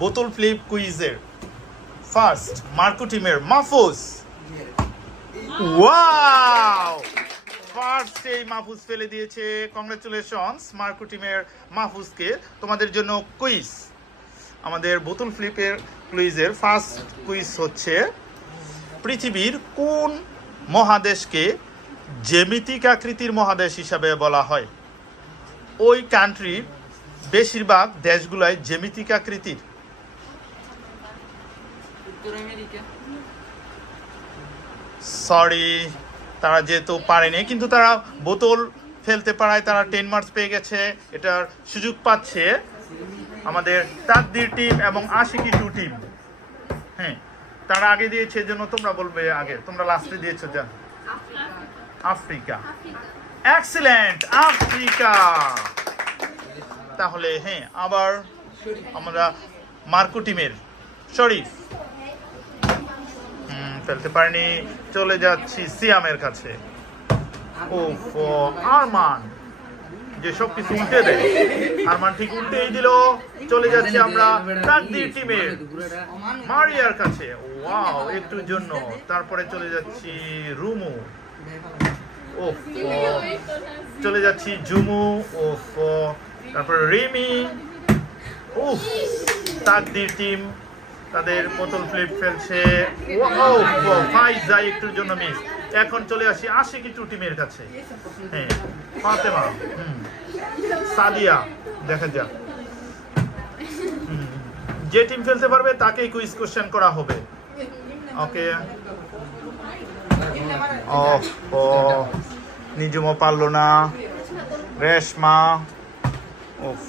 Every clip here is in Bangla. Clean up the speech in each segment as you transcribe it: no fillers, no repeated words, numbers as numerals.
বোতল ফ্লিপ কুইজের ফার্স্ট মার্কো টিমের মাহফুজ। ওয়াও, ফার্স্ট এই মাহফুজ ফেলে দিয়েছে। কংগ্রেচুলেশনস মার্কো টিমের মাহফুজকে। তোমাদের জন্য কুইজ, আমাদের বোতল ফ্লিপের কুইজের ফার্স্ট কুইজ হচ্ছে, পৃথিবীর কোন মহাদেশকে জ্যামিতিক আকৃতির মহাদেশ হিসাবে বলা হয়? ওই কান্ট্রির বেশিরভাগ দেশগুলাই জ্যামিতিক আকৃতির। সরি, তারা যেহেতু পারেনি, কিন্তু তারা বোতল ফেলতে পারায় তারা 10 মার্কস পেয়ে গেছে। এটার সুযোগ পাচ্ছে আমাদের তাকদীর টিম এবং আশিকি টু টিম। হ্যাঁ, তারা আগে দিয়েছে, জন্য তোমরা বলবে আগে, তোমরা লাস্টে দিয়েছো। যা, আফ্রিকা। Excellent, Africa. তাহলে হ্যাঁ, আবার আমরা মার্কো টিমের শরীফ ফেলতে পারেনি, চলে যাচ্ছি সিয়ামের কাছে। ওফো, আরমান যে সব কিছু উল্টে দেয়, আরমান ঠিক উল্টেই দিল। চলে যাচ্ছি আমরা তাকদীর টিমের মারিয়ার কাছে। ওয়াও, একটুর জন্য। তারপরে চলে যাচ্ছি রুমু। ওফো, চলে যাচ্ছি জুমু। ওফো, তারপরে রিমি। উফ, তাকদীর টিম তাদের বোতল ফ্লিপ ফেলছে। ওয়াও, ফাইজা একটুর জন্য মিস। এখন চলে আসি আশিকি টু টিমের কাছে। হ্যাঁ, ফাতেমা, সাদিয়া, দেখা যাক। যে টিম ফেলতে পারবে তাকেই কুইজ কোশ্চেন করা হবে। ওকে। ও নিজুমও পারলো না, রেশমা। ওফ,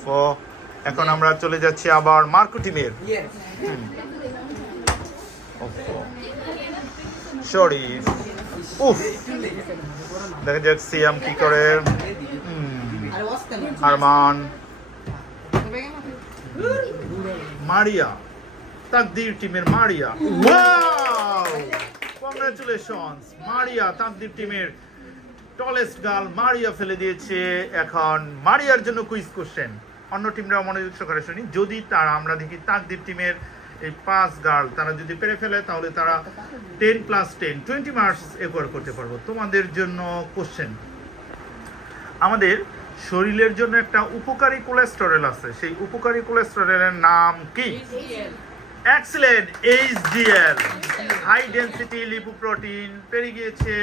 এখন আমরা চলে যাচ্ছি আবার মার্কো টিমের। শরীফ। উফ, দেখা যাক সিয়াম কি করে। আরমান, মারিয়া, তাকদীর টিমের মারিয়া। ওয়াও, কংগ্রেচুলেশনস মারিয়া, তাকদীর টিমের টলেস্ট গার্ল মারিয়া ফেলে দিয়েছে। এখন মারিয়ার জন্য কুইজ কোশ্চেন। অন্য টিমরা মনোযোগ সহকারে শুনি। যদি তারা, আমরা দেখি তাকদীর টিমের এই 5 গার্ল তারা যদি পেরে ফেলে, তাহলে তারা 10 + 10 20 মার্কস একোয়ার করতে পারবো। তোমাদের জন্য কোশ্চেন, আমাদের শরীরের জন্য একটা উপকারী কোলেস্টেরল আছে, সেই উপকারী কোলেস্টেরলের নাম কি? Excellent, HDL, high density lipoprotein পেরে গিয়েছে।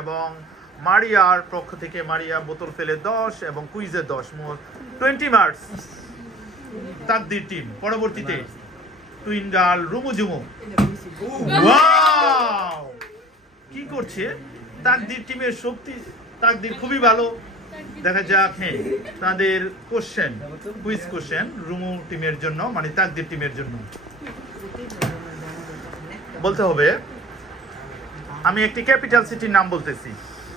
এবং মারিয়ার পক্ষ থেকে, মারিয়া বোতল ফেলে 10 এবং কুইজে 10, মোট 20 মার্কস তাকদীর টিম। পরবর্তীতে টুইন গার্ল রুমুজুমু। ওয়াও, কি করছে তাকদীর টিমের শক্তি। তাকদীর খুবই ভালো। দেখা যাক হ্যাঁ তাদের কোশ্চেন, কুইজ কোশ্চেন রুমু টিমের জন্য, মানে তাকদীর টিমের জন্য। বলতে হবে, আমি একটি ক্যাপিটাল সিটির নাম বলতেছি,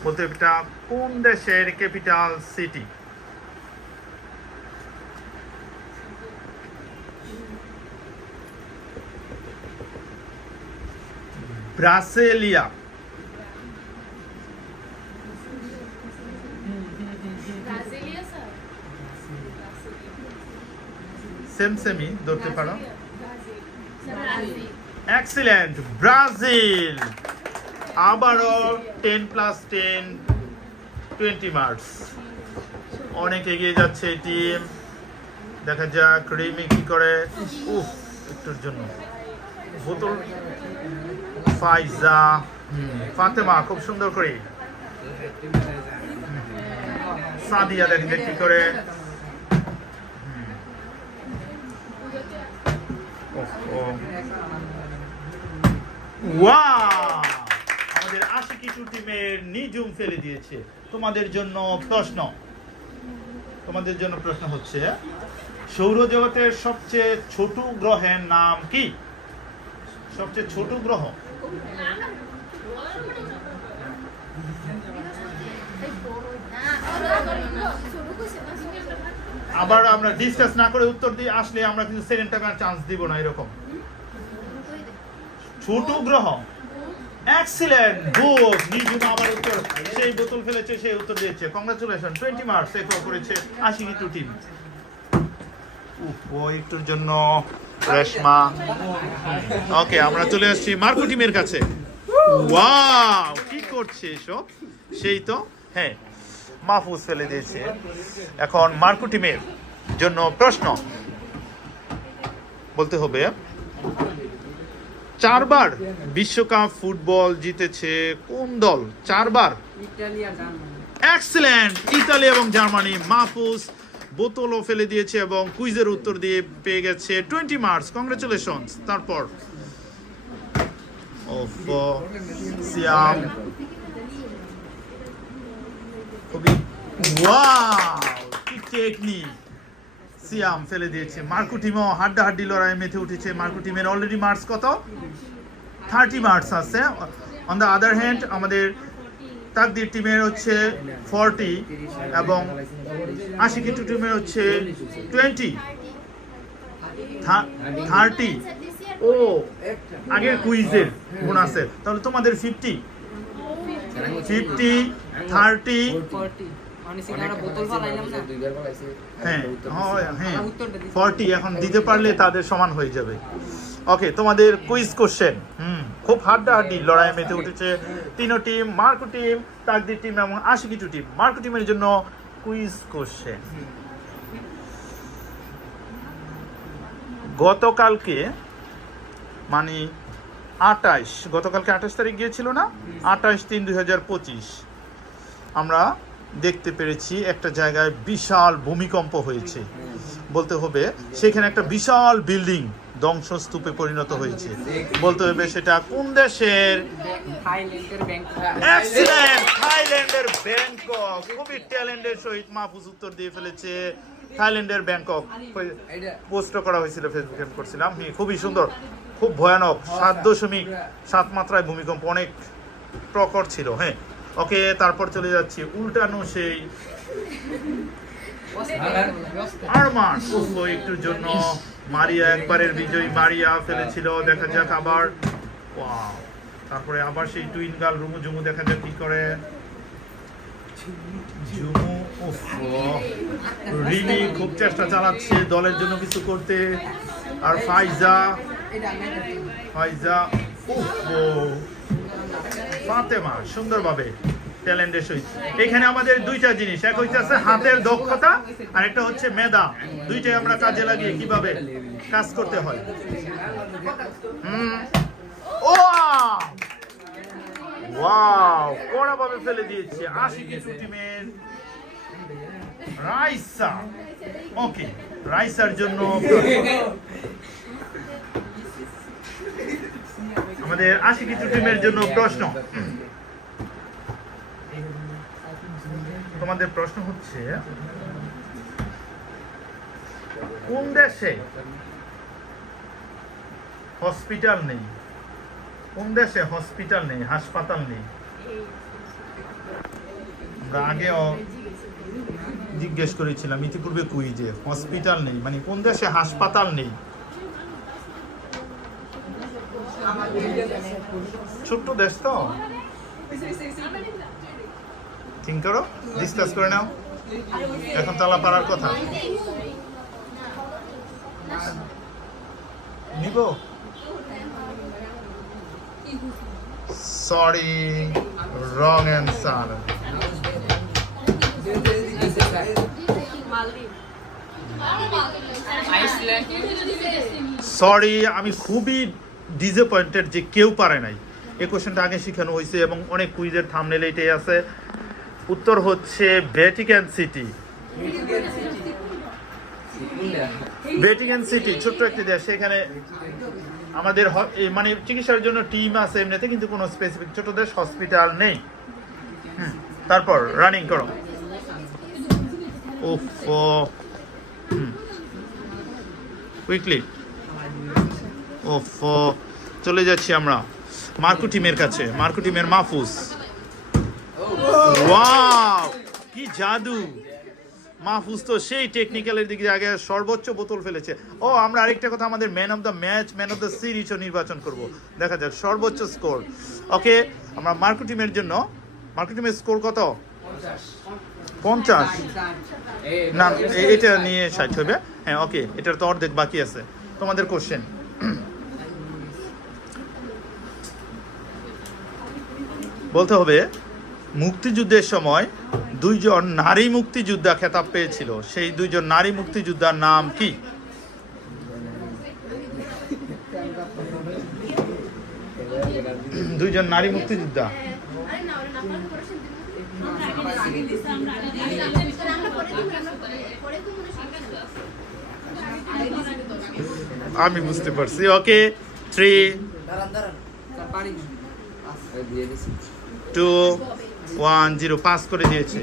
বলতে এটা কোন দেশের ক্যাপিটাল সিটি? ব্রাসিলিয়া। সেমসেমি ধরতে পারো। Excellent, Brazil. আবারও 10 + 10 20 মার্কস। অনেক এগিয়ে যাচ্ছে এই টিম। দেখা যাক রিমি কি করে। উফ, একটুর জন্য বোতল। ফাইজা, ফাতেমা খুব সুন্দর করে। সাদিয়া দেখি কি করে। ওয়াও, আমাদের আশিকি টু টিমের নিজুম ফেলে দিয়েছে। তোমাদের জন্য প্রশ্ন, তোমাদের জন্য প্রশ্ন হচ্ছে, সৌরজগতের সবচেয়ে ছোট গ্রহের নাম কি? সবচেয়ে ছোট গ্রহ। আবার আমরা ডিসকাস না করে উত্তর দিয়ে আসলে আমরা কিন্তু সেকেন্ড টাইম আর চান্স দিব না। এরকম ছোট গ্রহ। Excellent, good. নিজুম আবার উত্তর, সেই বোতল ফেলেছে, সেই উত্তর দিয়েছে। কংগ্রেচুলেশন, 20 মার্কস একো করেছে আশিকি টু টিম। ও একটুর জন্য রেশমা। ওকে, আমরা চলে আসছি মার্কো টিমের কাছে। ওয়াও, কি করছে এসব? সেই তো, হ্যাঁ, মাহফুজ ফেলে দিয়েছে। এখন মার্কো টিমের জন্য প্রশ্ন বলতে হবে, 4বার বিশ্বকাপ ফুটবল জিতেছে কোন দল? 4বার। এক্সেলেন্ট, ইতালি এবং জার্মানি। মাহফুজ বোতলও ফেলে দিয়েছে এবং কুইজের উত্তর দিয়ে পেয়ে গেছে 20 মার্কস। কংগ্রেচুলেশনস। তারপর সিয়াম, খুবই ওয়াও, কি টেকনিক। সিয়াম ফেলে দিয়েছে। মার্কো টিমও হাড্ডাহাড্ডি লড়াইয়ে মেতে উঠেছে। মার্কো টিমের অলরেডি মার্কস কত? 30 মার্কস আছে। অন দ্য আদার হ্যান্ড আমাদের তাকদির টিমের হচ্ছে 40 এবং আশিকি টিমের হচ্ছে 20 30। ও, আগের কুইজের গুণ আছে, তাহলে তোমাদের 50 30 হ্যাঁ 40 এখন দিতে পারলে তাদের সমান হয়ে যাবে। ওকে, তোমাদের কুইজ কোশ্চেন। খুব হাড্ডাহাড্ডি লড়াই মেতে উঠেছে তিনো টিম, মার্কো টিম, তাকদির টিম এবং আশিকি টিম। মার্কো টিমের জন্য কুইজ কোশ্চেন। গতকালকে মানে 28 তারিখ গিয়েছিল না, 28/3/2025 আমরা দেখতে পেরেছি একটা জায়গায় বিশাল ভূমিকম্প হয়েছে। বলতে হবে সেখানে একটা বিশাল বিল্ডিং ধ্বংসস্তূপে পরিণত হয়েছে। বলতে হবে সেটা কোন দেশের? এক্সিলেন্ট, থাইল্যান্ডের ব্যাংকক। খুবই ট্যালেন্টের সহিত মাহফুজ উত্তর দিয়ে ফেলেছে। থাইল্যান্ডের ব্যাংকক পোস্ট করা হয়েছিল, ফেসবুকে করছিলাম। খুবই সুন্দর, খুব ভয়ানক। 7.7 মাত্রায় ভূমিকম্প, অনেক প্রখর ছিল। হ্যাঁ, ওকে, তারপর চলে যাচ্ছি উল্টানো সেই আরমান। একটুর জন্য মারিয়া, একবারের বিজয়ী মারিয়া ফেলেছিল। দেখা যাক আবার। ওয়াও, তারপরে আবার সেই টুইন গার্ল রুমু জুমু, দেখা যাক কি করে জুমু। রিনি খুব চেষ্টা চালাচ্ছে দলের জন্য কিছু করতে। আর ফাইজা ফাতেমা সুন্দরভাবে ট্যালেন্টের সহিত। এখানে আমাদের দুইটা জিনিস, এক হচ্ছে হাতের দক্ষতা আর একটা হচ্ছে মেধা। দুইটাই আমরা কাজে লাগিয়ে কিভাবে কাজ করতে হয়। ওয়াও, কড়াভাবে ফেলে দিয়েছে আশিকি টিমের রাইসা। ওকে, রাইসার জন্য আমাদের আশিকি টিমের জন্য প্রশ্ন। তোমাদের প্রশ্ন হচ্ছে, কোন দেশে হসপিটাল নেই? কোন দেশে হসপিটাল নেই, হাসপাতাল নেই? আমরা আগেও জিজ্ঞেস করেছিলাম ইতিপূর্বে কুইজে, হসপিটাল নেই মানে কোন দেশে হাসপাতাল নেই? ছোট্ট দেশ তো, থিঙ্ক করো, ডিসকাস করে নাও। এখন তালা পারার কথা নিব। Sorry, wrong answer. সরি, আমি খুবই ডিসঅ্যাপয়েন্টেড যে কেউ পারে নাই। এই কোশ্চেনটা আগে শেখানো হয়েছে এবং অনেক কুইজের থাম্বনেল এটাই আছে। উত্তর হচ্ছে ভ্যাটিকান সিটি। ভ্যাটিকান সিটি ছোট্ট একটি দেশ, সেখানে আমাদের মানে চিকিৎসার জন্য টিম আছে এমনিতে, কিন্তু কোনো স্পেসিফিক ছোট দেশ, হসপিটাল নেই। তারপর রানিং করো। কুইকলি। চলে যাচ্ছি আমরা মার্কো টিমের কাছে। মার্কো টিমের মাহফুজ। ওয়াও, কি জাদু! মাহফুজ তো সেই টেকনিক্যালের দিকে আগে সর্বোচ্চ বোতল ফেলেছে। ও, আমরা আরেকটা কথা, আমাদের man of the match, man of the সিরিজও নির্বাচন করব। দেখা যাক সর্বোচ্চ স্কোর। ওকে, আমরা মার্কো টিমের জন্য, মার্কো টিমের স্কোর কত? 50 না, এটা নিয়ে 60 হবে। হ্যাঁ, ওকে, এটার তো অর্ধেক বাকি আছে। তোমাদের কোশ্চেন। বলতে হবে মুক্তিযুদ্ধের সময় দুইজন নারী মুক্তিযোদ্ধা খেতাব পেয়েছিল, সেই দুইজন নারী মুক্তিযোদ্ধার নাম কি? দুইজন নারী মুক্তিযোদ্ধা। আমি বুঝতে পারছি। ওকে, 3 2 1 0 পাস করে দিয়েছে।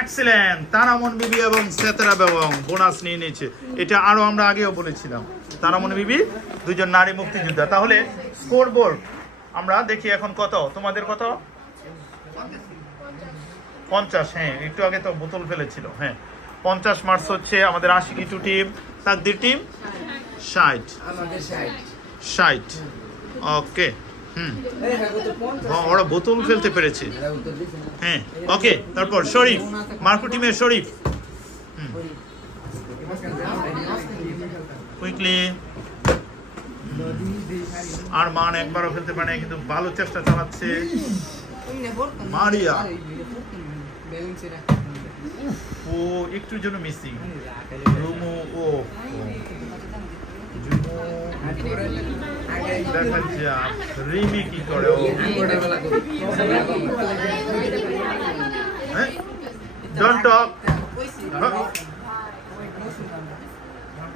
এক্সেলেন্ট, তারামন বিবি এবং সেতারা বেগম বোনাস নিয়ে নিয়েছে। এটা আরো আমরা আগেও বলেছিলাম, তারামন বিবি দুইজন নারী মুক্তিযোদ্ধা। তাহলে স্কোর বোর্ড আমরা দেখি এখন কত, তোমাদের কত? 50। হ্যাঁ, একটু আগে তো বোতল ফেলেছিল। হ্যাঁ, 50 মার্কস হচ্ছে আমাদের আশিকি টু টিম, তাকদীর টিম 60। 60। ওকে, ওরা বোতল ফেলতে পেরেছে। হ্যাঁ, ওকে। তারপর শরীফ, মার্কো টিমের শরীফ। কুইকলি। আর মান একবারও ফেলতে পারে না, কিন্তু ভালো চেষ্টা চালাচ্ছে মারিয়া। ও একটু জন্য মিসিং। রুমু, ও দেখা যাক রিমি কি করে। Don't talk.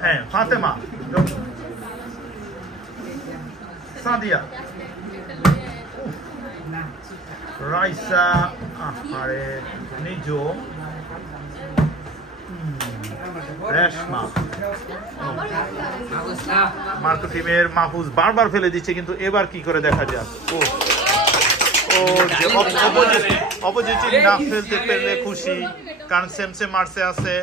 হ্যাঁ, ফাতেমা, সাদিয়া, রাইসা, আরে নিজম, রেশমা। মার্কো টিমের মাহফুজ বারবার ফেলে দিচ্ছে, কিন্তু এবার কি করে দেখা যাক। ও ও যে অপোজিট টিম না ফেলতে পেরলে খুশি, কারণ সেম সেম মার্সে আছে।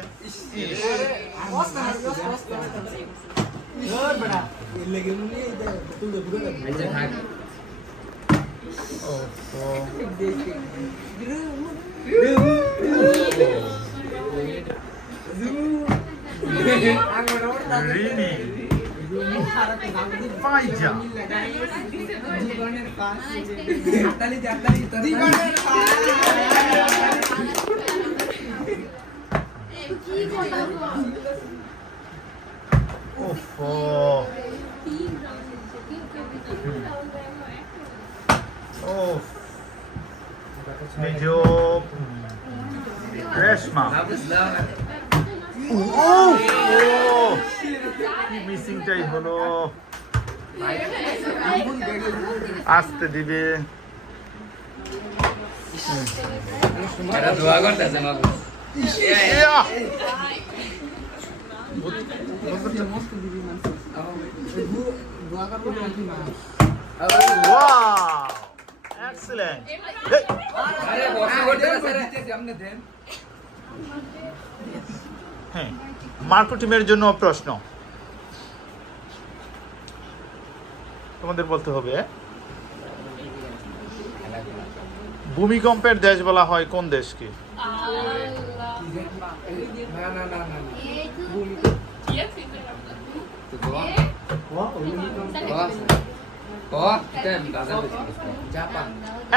রিমি, ফাইজা, রেশমা। মিসিংটাই হলো, আসতে দিবে। এক্সেলেন্ট। হ্যাঁ, মার্কো টিমের জন্য প্রশ্ন তোমাদের বলতে হবে। ভূমিকম্পের দেশ বলা হয় কোন দেশকে?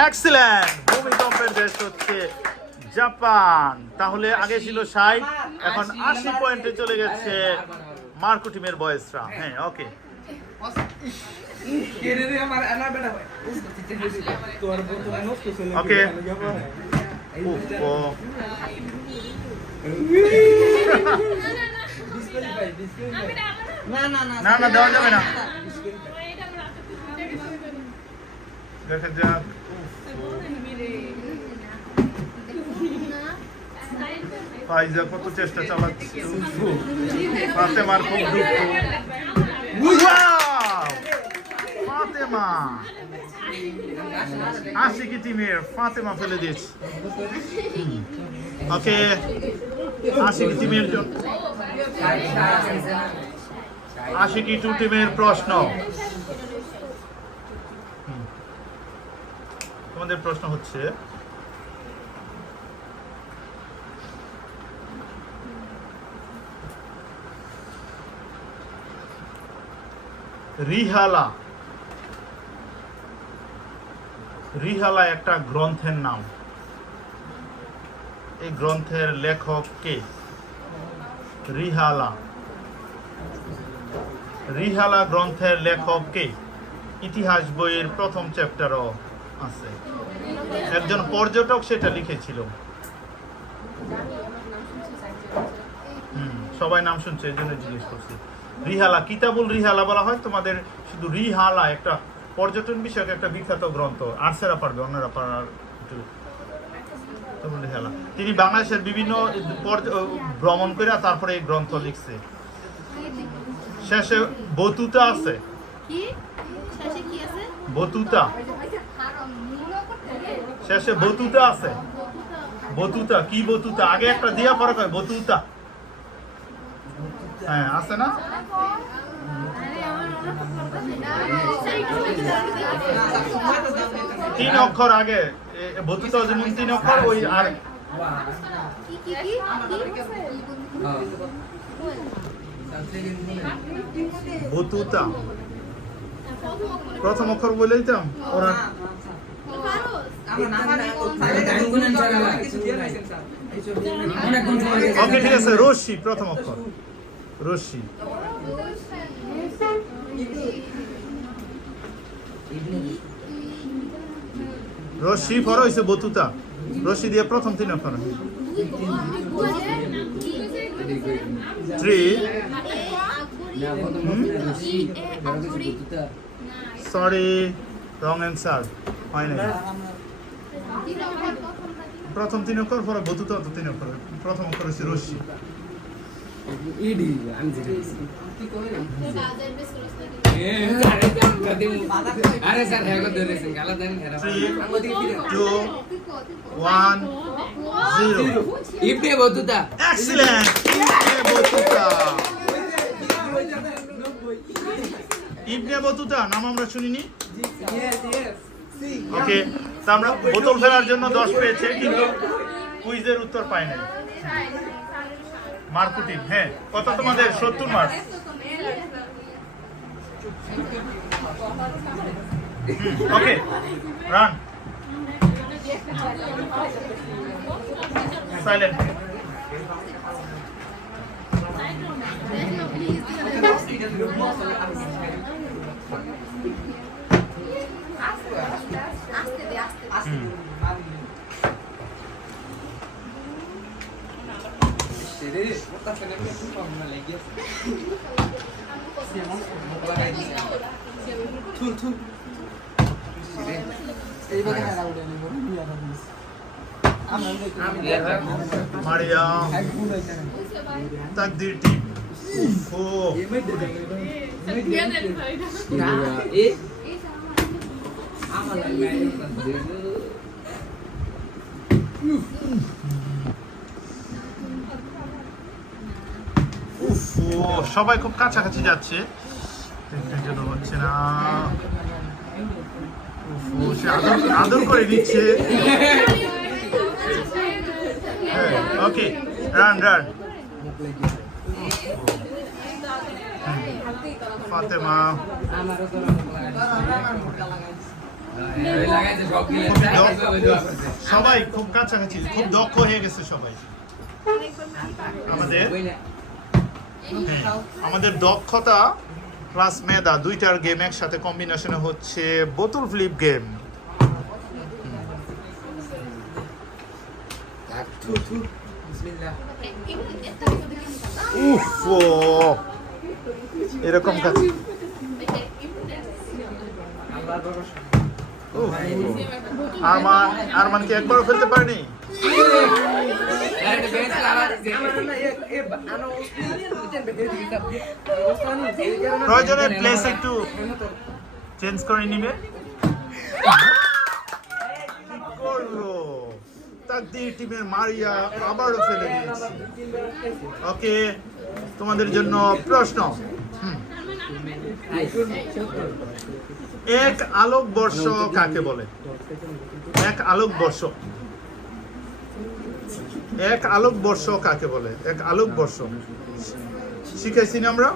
এক্সেলেন্ট, ভূমিকম্পের দেশ হচ্ছে জাপান। তাহলে আগে ছিল 60, এখন 80 পয়েন্টে চলে গেছে মার্কো টিমের বয়েসরা। হ্যাঁ, ওকে। ওকে, না না দেওয়া যাবে না। দেখা যাক। ফাইজা কত চেষ্টা চালাচ্ছে। ফাতেমার খুব দুঃখ। ফাতেমা, আশিকি টিমের ফাতেমা ফেলে দিয়েছে। ওকে, আশিকি টিমের জন্য আশিকি টু টিমের প্রশ্ন। তোমাদের প্রশ্ন হচ্ছে রিহালা। রিহালা একটা গ্রন্থের নাম। এই গ্রন্থের লেখক কে? রিহালা। রিহালা গ্রন্থের লেখক কে? ইতিহাস বইয়ের প্রথম চ্যাপ্টারও আছে। একজন পর্যটক সেটা লিখেছিল। সবাই নাম শুনছে, এই জন্য জিজ্ঞেস করছি। রিহালা, কিতাবুল রিহালা বলা হয়। তোমাদের শুধু রিহালা একটা পর্যটন বিষয়ক একটা বিখ্যাত গ্রন্থ। আর্টসেরা পারবে, অন্যরা পারার একটু। রিহালা তিনি বাংলাদেশের বিভিন্ন ভ্রমণ করে তারপরে এই গ্রন্থ লিখছে। শেষে বতুতা আছে। বতুতা, শেষে বতুতা আছে। বতুতা কি? বতুতা আগে একটা দিয়া পরে কয় বতুতা। হ্যাঁ, আছে না? তিন অক্ষর আগে বতুতা, যেমন 3 অক্ষর। ওই আর বতুতা প্রথম অক্ষর বলে দিতাম ওরা। ওকে, ঠিক আছে। রশ্মি প্রথম অক্ষর। রশ্মি। রশ্মি পরে হয়েছে বতুতা। রশ্মি দিয়ে প্রথম 3 অক্ষর। 3 সরি, রং অ্যান্সার হয় না। প্রথম 3 অক্ষর পরে বতুতা, তো 3 অক্ষর। প্রথম অক্ষর হচ্ছে রশ্মি। আরে স্যার হ্যাঁ কত ধরেছেন গালা দেন হেরা 3 2 1 0 Ibn Battuta. Excellent, Ibn Battuta. Ibn Battuta নাম আমরা শুনিনি। ওকে, তো আমরা বোতল ফেলার জন্য 10 পেয়েছে, কিন্তু কুইজের উত্তর পাই নাই। মার্কুটিং, হ্যাঁ। কত তোমাদের? 70 mark. Okay, run. Silent. Maria Taqdir team. সবাই খুব কাছাকাছি যাচ্ছে, হচ্ছে না। সে আদর করে দিচ্ছে। ওকে, রান রান। ফাতেমা সবাই খুব কাছাকাছি, খুব দক্ষ হয়ে গেছে সবাই। আমাদের দক্ষতা প্লাস মেধা দুইটার গেম একসাথে কম্বিনেশনে হচ্ছে বোতল ফ্লিপ গেম। এরকম কাজ আরমান কি একবারও ফেলতে পারেনি? প্রয়োজনে প্লেস একটু চেঞ্জ করে নিবে। করলো তাকদীর টিমের মারিয়া আবারও ফেলে দিয়েছে। ওকে, তোমাদের জন্য প্রশ্ন। এক আলোকবর্ষ কাকে বলে? এক আলোকবর্ষ, এক আলোকবর্ষ কাকে বলে? এক আলোকবর্ষ শিখাইছি না আমরা?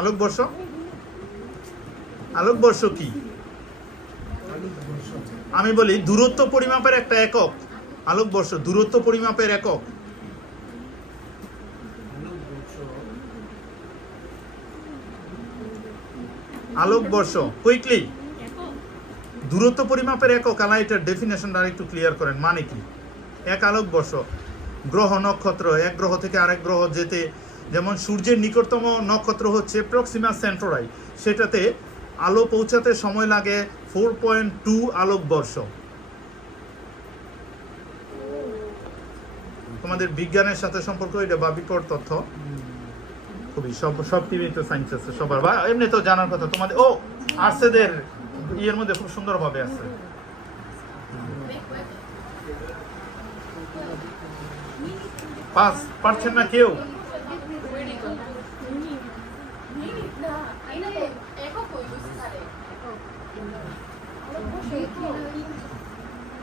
আলোকবর্ষ আলোকবর্ষ কি? আমি বলি দূরত্ব পরিমাপের একটা একক। আলোকবর্ষ দূরত্ব পরিমাপের একক। আলোকবর্ষ কুইকলি দূরত্ব পরিমাপের একক। আলা এটার ডেফিনেশনটা একটু ক্লিয়ার করেন, মানে কি? এক আলোকবর্ষ গ্রহ নক্ষত্র, এক গ্রহ থেকে আরেক গ্রহ যেতে, যেমন সূর্যের নিকটতম নক্ষত্র হচ্ছে প্রক্সিমা সেন্টোরাই, সেটাতে আলো পৌঁছাতে সময় লাগে 4.2 আলোকবর্ষ। তোমাদের বিজ্ঞানের সাথে সম্পর্ক এটা বা বিকট তথ্য, খুবই সব টিভিতে সায়েন্স আছে সবার, বা এমনি তো জানার কথা তোমাদের। ও আর্টসেদের ইয়ের মধ্যে খুব সুন্দরভাবে আছে। পারছেন না কেউ?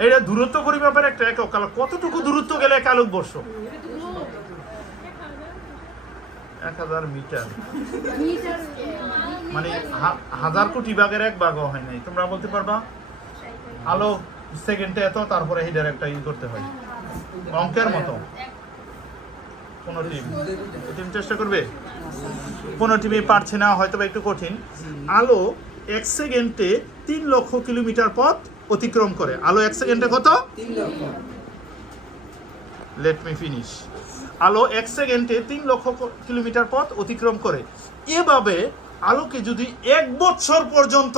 এটা দূরত্ব পরিমাপের একটা একক। কতটুকু দূরত্ব গেলে এক আলোকবর্ষ? 1000 মিটার, মানে 1000 কোটি ভাগের এক ভাগও হয় নাই। তোমরা বলতে পারবা আলো সেকেন্ডে এত, তারপরে হিডার একটা করতে হয় অঙ্কের মতো। কোন টিম চেষ্টা করবে? কোন টিমই পারছে না, হয়তো একটু কঠিন। আলো 1 সেকেন্ডে 3 লক্ষ কিলোমিটার পথ অতিক্রম করে। আলো 1 সেকেন্ডে কত? 3 লক্ষ। Let me finish. আলো 1 সেকেন্ডে 3 লক্ষ কিলোমিটার পথ অতিক্রম করে। এভাবে আলোকে যদি 1 বছর পর্যন্ত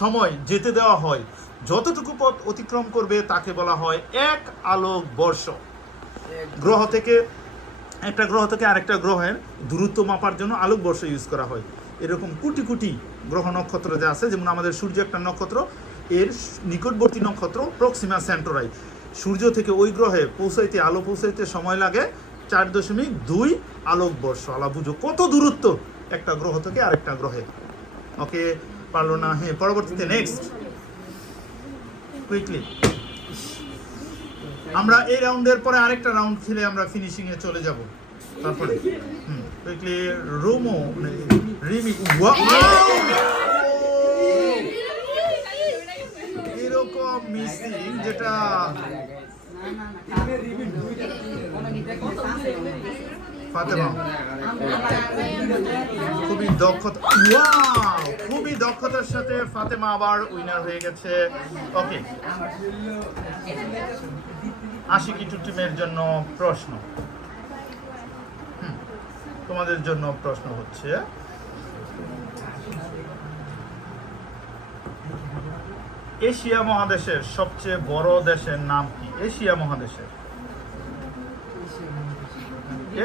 সময় যেতে দেওয়া হয়, যতটুকু পথ অতিক্রম করবে তাকে বলা হয় 1 আলোকবর্ষ। গ্রহ থেকে একটা গ্রহ থেকে আরেকটা গ্রহের দূরত্ব মাপার জন্য আলোকবর্ষ ইউজ করা হয়। এরকম কোটি কোটি গ্রহ নক্ষত্র যে আছে, যেমন আমাদের সূর্য একটা নক্ষত্র, এর নিকটবর্তী নক্ষত্র প্রক্সিমা সেন্টোরাই। সূর্য থেকে ওই গ্রহে পৌঁছাইতে, আলো পৌঁছাইতে সময় লাগে 4.2 আলোকবর্ষ। আলা বুঝো কত দূরত্ব একটা গ্রহ থেকে আরেকটা গ্রহে। ওকে, পারলো না? হ্যাঁ, পরবর্তীতে নেক্সট কুইকলি। আমরা এই রাউন্ডের পরে আরেকটা রাউন্ড খেলে আমরা ফিনিশিং এ চলে যাব। তারপরে কুইকলি রোমো রিমি, এরকম মিসিং যেটা ফাতেমা খুবই দক্ষতা, খুবই দক্ষতার সাথে ফাতেমা আবার উইনার হয়ে গেছে। ওকে, আশিকি টু টিমের জন্য প্রশ্ন। তোমাদের জন্য প্রশ্ন হচ্ছে, এশিয়া মহাদেশের সবচেয়ে বড় দেশের নাম কি? এশিয়া মহাদেশের,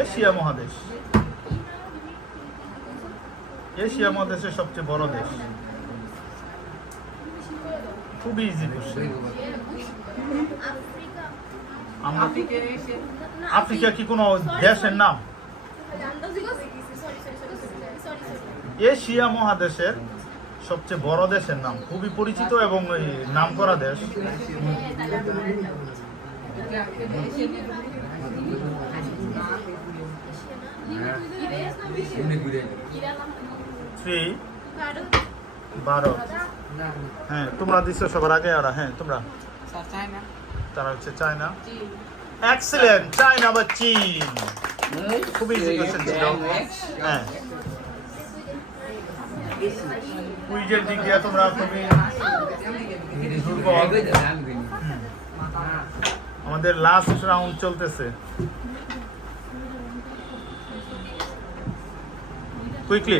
এশিয়া মহাদেশ, এশিয়া মহাদেশের সবচেয়ে বড় দেশ। খুবই ইজি কোশ্চেন। আফ্রিকা কি কোনো দেশের নাম? এশিয়া মহাদেশের সবচেয়ে বড় দেশের নাম, খুবই পরিচিত এবং নাম করা দেশ। 3 ভারত। হ্যাঁ, তোমরা দিচ্ছ সবার আগে। আর হ্যাঁ, তোমরা তারা হচ্ছে চায়না। এক্সেলেন্ট, চায়না বা চীন। খুবই ইজি কোশ্চেন ছিল। হ্যাঁ, কুইজের দিক দিয়ে তোমরা খুবই দুর্বল। আমাদের লাস্ট রাউন্ড চলতেছে। Quickly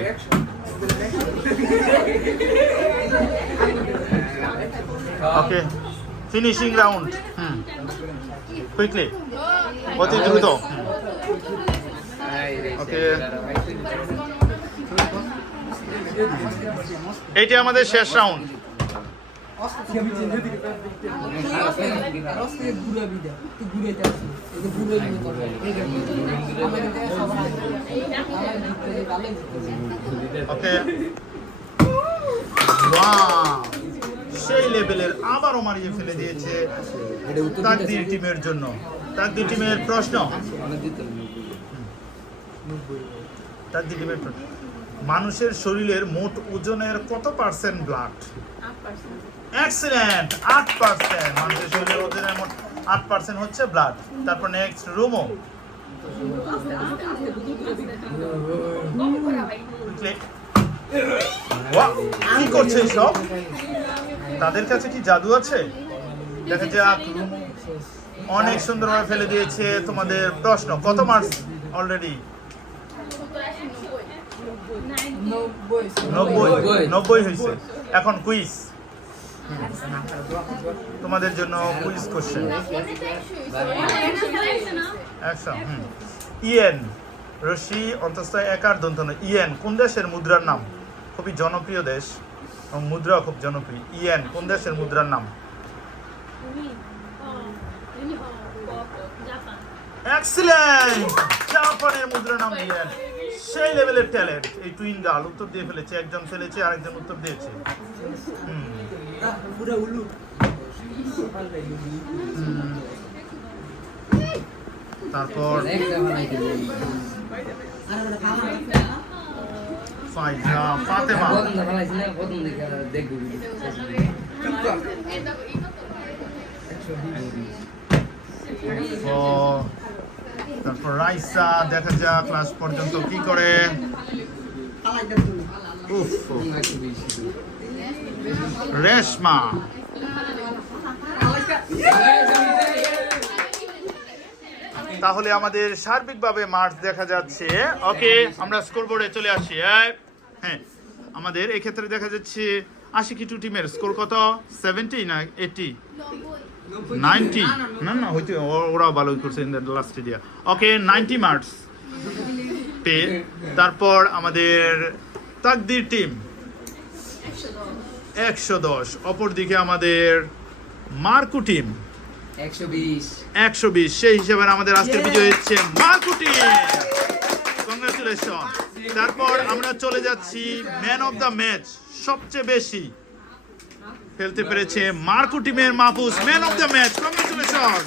okay, finishing round. Quickly, অতি দ্রুত। ওকে, এইটা আমাদের শেষ রাউন্ড। ওকে, সেই লেভেলের আবারও মারিয়ে ফেলে দিয়েছে তাকদীর টিমের জন্য। তাকদীর টিমের প্রশ্ন, তাকদীর টিমের প্রশ্ন। মানুষের শরীরের মোট ওজনের কত পার্সেন্ট ব্লাড? 8%. এক্সিলেন্ট, 8%। মানুষের শরীরের ওজনের মোট 8% হচ্ছে ব্লাড। তারপর নেক্সট রুমো। Wow, কি করছে সব? তাদের কাছে কি জাদু আছে? দেখা যাক। রুমো অনেক সুন্দরভাবে ফেলে দিয়েছে। তোমাদের প্রশ্ন কত মার্কস অলরেডি? 90 হয়েছে। এখন কুইজ, তোমাদের জন্য কুইজ কোশ্চেন। অ্যাকশন। ইয়েন, রশি অন্তস্থ একার দন্ত নয়। ইয়েন কোন দেশের মুদ্রার নাম? খুবই জনপ্রিয় দেশ এবং মুদ্রা খুব জনপ্রিয়। ইয়েন কোন দেশের মুদ্রার নাম? এক্সিলেন্ট, জাপানের মুদ্রার নাম ইয়েন। সেই লেভেলের ট্যালেন্ট। এই টুইন গার্ল উত্তর দিয়ে ফেলেছে, একজন ফেলেছে আরেকজন উত্তর দিয়েছে। তারপর ফাইজা ফাতেমা। প্রথম দেখালাইছি না, প্রথম দেখে দেখবো। তারপর রাইসা, দেখা যাক ক্লাস পর্যন্ত কি করে। উফ, রেশমা। তাহলে আমাদের সার্বিকভাবে মার্কস দেখা যাচ্ছে। ওকে, আমরা স্কোরবোর্ডে চলে আসি। হ্যাঁ, আমাদের এই ক্ষেত্রে দেখা যাচ্ছে আশিকি টিমের স্কোর কত? 70 না 80? 90? না হয়তো ওরাও ভালোই করছে ইন দ্য লাস্ট দিয়া। ওকে, 90 মার্কস পেয়ে তারপর আমাদের তাকদির টিম 110। অপরদিকে আমাদের মার্কু টিম 120। সেই হিসেবে আমাদের আজকের বিজয় হচ্ছে মার্কু টিম। কংগ্রেচুলেশন। তারপর আমরা চলে যাচ্ছি ম্যান অফ দ্য ম্যাচ। সবচেয়ে বেশি খেলতে পেরেছে মার্কু টিমের Mahfuz, man of the match. Congratulation.